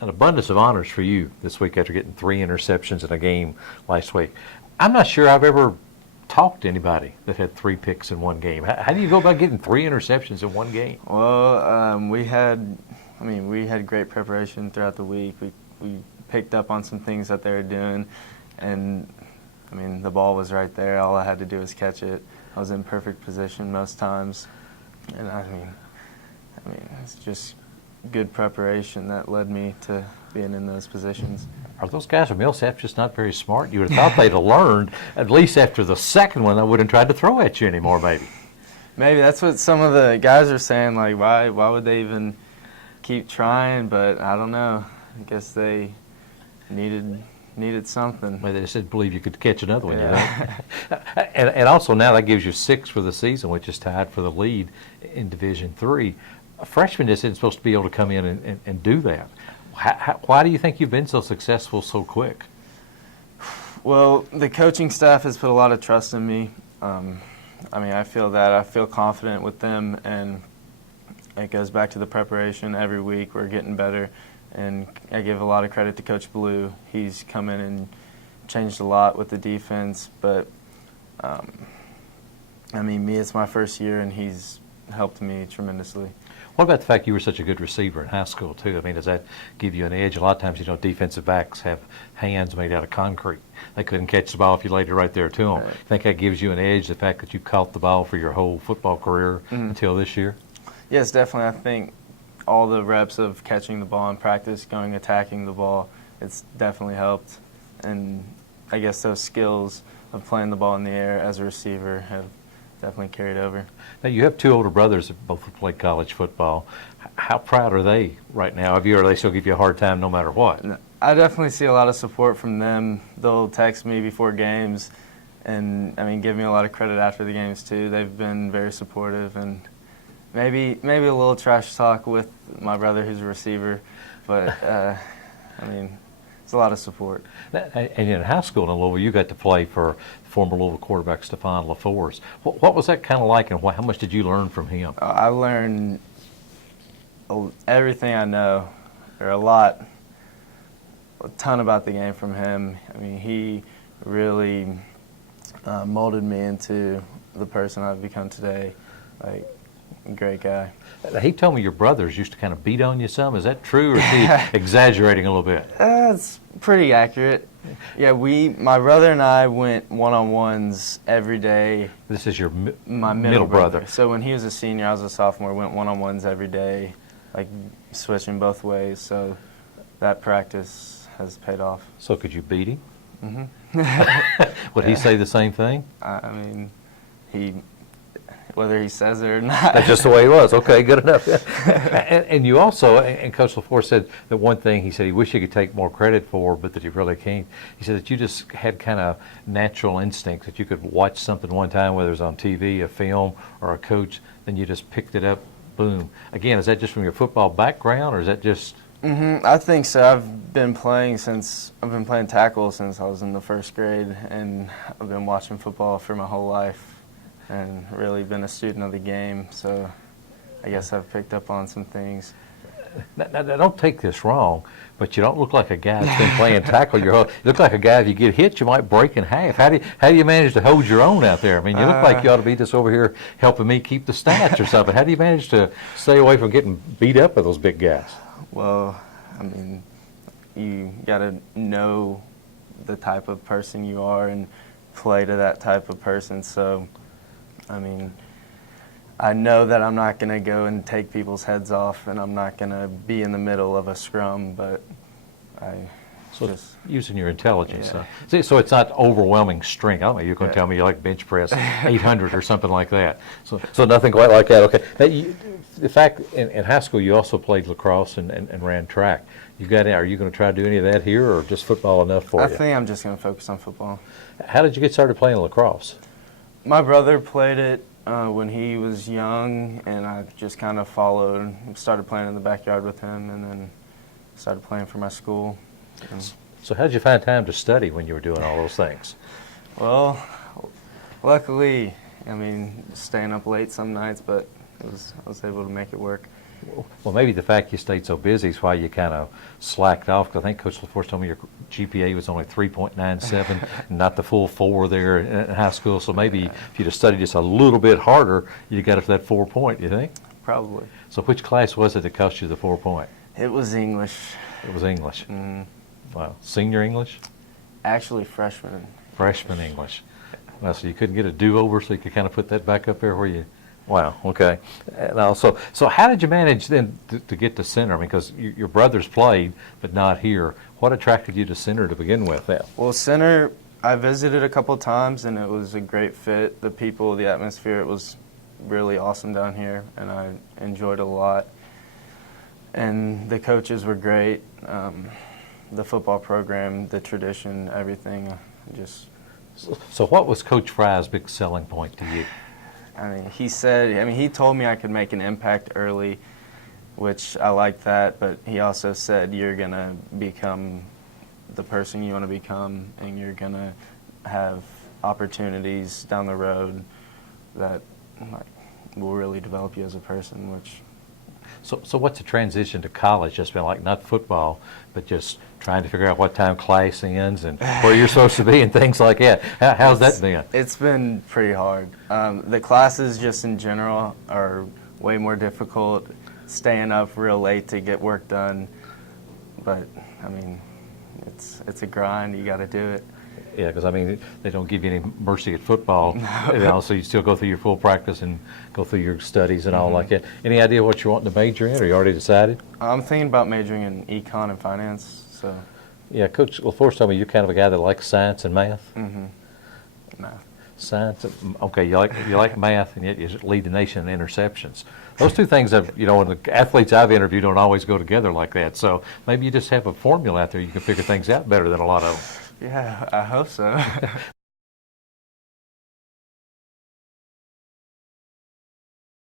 an abundance of honors for you this week after getting 3 interceptions in a game last week. I'm not sure I've ever talked to anybody that had 3 picks in one game. How do you go about getting 3 interceptions in one game? Well, we had great preparation throughout the week. We picked up on some things that they were doing, and the ball was right there. All I had to do was catch it. I was in perfect position most times, and it's just good preparation that led me to being in those positions. Are those guys from Millsap just not very smart? You would have thought they'd have learned, at least after the second one, they wouldn't try to throw at you anymore, maybe. Maybe that's what some of the guys are saying, like, why would they even keep trying? But I don't know. I guess they needed something. Well, they just didn't believe you could catch another one, Yeah. you know. and also now that gives you 6 for the season, which is tied for the lead in Division III. A freshman isn't supposed to be able to come in and do that. Why do you think you've been so successful so quick? Well, the coaching staff has put a lot of trust in me. I feel confident with them, and it goes back to the preparation. Every week we're getting better, and I give a lot of credit to Coach Blue. He's come in and changed a lot with the defense, but it's my first year, and he's helped me tremendously. What about the fact you were such a good receiver in high school, too? Does that give you an edge? A lot of times, defensive backs have hands made out of concrete. They couldn't catch the ball if you laid it right there to them. Right. You think that gives you an edge, the fact that you caught the ball for your whole football career until this year? Yes, definitely. I think all the reps of catching the ball in practice, attacking the ball, it's definitely helped. And I guess those skills of playing the ball in the air as a receiver have definitely carried over. Now, you have 2 older brothers that both played college football. How proud are they right now of you, or they still give you a hard time no matter what? I definitely see a lot of support from them. They'll text me before games and, give me a lot of credit after the games, too. They've been very supportive, and maybe a little trash talk with my brother who's a receiver, but, it's a lot of support. And in high school in Louisville, you got to play for former Louisville quarterback Stephon LaForce. What was that kind of like, and how much did you learn from him? I learned everything I know, or a ton about the game from him. He really molded me into the person I've become today. Great guy. He told me your brothers used to kind of beat on you some. Is that true, or is he exaggerating a little bit? It's pretty accurate. Yeah, my brother and I went one-on-ones every day. This is your my middle brother. So when he was a senior, I was a sophomore, went one-on-ones every day, switching both ways. So that practice has paid off. So could you beat him? Mm-hmm. Would he say the same thing? Whether he says it or not. That's just the way he was. Okay, good enough. and you also, and Coach LaForce said that one thing he said he wished he could take more credit for, but that he really can't. He said that you just had kind of natural instincts, that you could watch something one time, whether it was on TV, a film, or a coach, then you just picked it up, boom. Again, is that just from your football background, or is that just... I think so. I've been playing tackle since I was in the first grade, and I've been watching football for my whole life and really been a student of the game, so I guess I've picked up on some things. Now, don't take this wrong, but you don't look like a guy that's been playing tackle your whole... You look like a guy, if you get hit, you might break in half. How do you manage to hold your own out there? You look like you ought to be just over here helping me keep the stats or something. How do you manage to stay away from getting beat up by those big guys? Well, you got to know the type of person you are and play to that type of person, so... I know that I'm not going to go and take people's heads off, and I'm not going to be in the middle of a scrum, but using your intelligence. Yeah. So it's not overwhelming strength. I don't know, you're going to tell me you like bench press 800 or something like that. So nothing quite like that. Okay. Now the fact in high school you also played lacrosse and ran track. Are you going to try to do any of that here, or just football enough for you? I think I'm just going to focus on football. How did you get started playing lacrosse? My brother played it when he was young, and I just kind of followed, started playing in the backyard with him, and then started playing for my school. So how did you find time to study when you were doing all those things? Well, luckily, staying up late some nights, but I was able to make it work. Well, maybe the fact you stayed so busy is why you kind of slacked off. 'Cause I think Coach LaForce told me your GPA was only 3.97, not the full 4 there in high school. So maybe if you'd have studied just a little bit harder, you'd got up to that 4 point, you think? Probably. So which class was it that cost you the 4 point? It was English. It was English. Mm, Wow. Senior English? actually, freshman. Freshman English. Well, so you couldn't get a do-over, so you could kind of put that back up there where you... Wow, okay. Now, so how did you manage then to get to center? I mean, because your brothers played, but not here. What attracted you to center to begin with then? Well, center, I visited a couple times, and it was a great fit. The people, the atmosphere, it was really awesome down here, and I enjoyed it a lot. And the coaches were great. The football program, the tradition, everything, just... So what was Coach Fry's big selling point to you? I mean, he told me I could make an impact early, which I liked that, but he also said you're going to become the person you want to become, and you're going to have opportunities down the road that will really develop you as a person, which... So what's the transition to college just been like? Not football, but just trying to figure out what time class ends and where you're supposed to be and things like that. How's that been? It's been pretty hard. The classes just in general are way more difficult, staying up real late to get work done. But, I mean, it's a grind. You got to do it. Yeah, because, I mean, they don't give you any mercy at football. You know, so you still go through your full practice and go through your studies and all like that. Any idea what you're wanting to major in, or you already decided? I'm thinking about majoring in econ and finance. So. Yeah, Coach LaForce told me you're kind of a guy that likes science and math. Mm-hmm. Math. Science, okay, you like math, and yet you lead the nation in interceptions. Those two things, you know, when the athletes I've interviewed don't always go together like that. So maybe you just have a formula out there you can figure things out better than a lot of them. Yeah, I hope so.